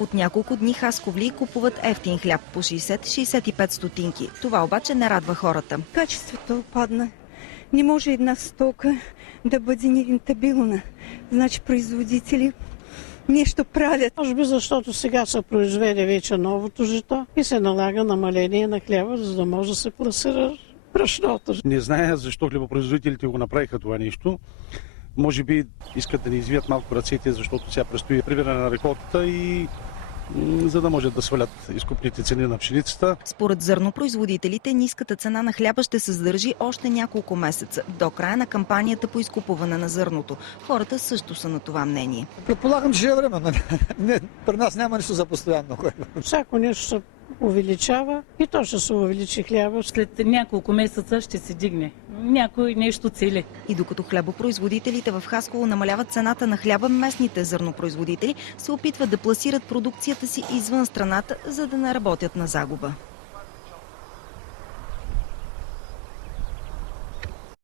От няколко дни хасковлии купуват ефтин хляб по 60-65 стотинки. Това обаче не радва хората. Качеството падна. Не може една стока да бъде нерентабилна. Значи производители нещо правят. Може би защото сега се произведе вече новото жито и се налага намаление на хляба, за да може да се пласира брашното. Не зная защо хлебопроизводителите го направиха това нещо. Може би искат да ни извият малко ръцете, защото сега предстои прибиране на реколтата и за да може да свалят изкупните цени на пшеницата. Според зърнопроизводителите, ниската цена на хляба ще се задържи още няколко месеца, до края на кампанията по изкупуване на зърното. Хората също са на това мнение. Предполагам, че ще е време. При нас няма нищо за постоянно. Всяко нещо се увеличава и то ще се увеличи хляба. След няколко месеца ще се дигне. Някой нещо цели. И докато хлебопроизводителите в Хасково намаляват цената на хляба, местните зърнопроизводители се опитват да пласират продукцията си извън страната, за да не работят на загуба.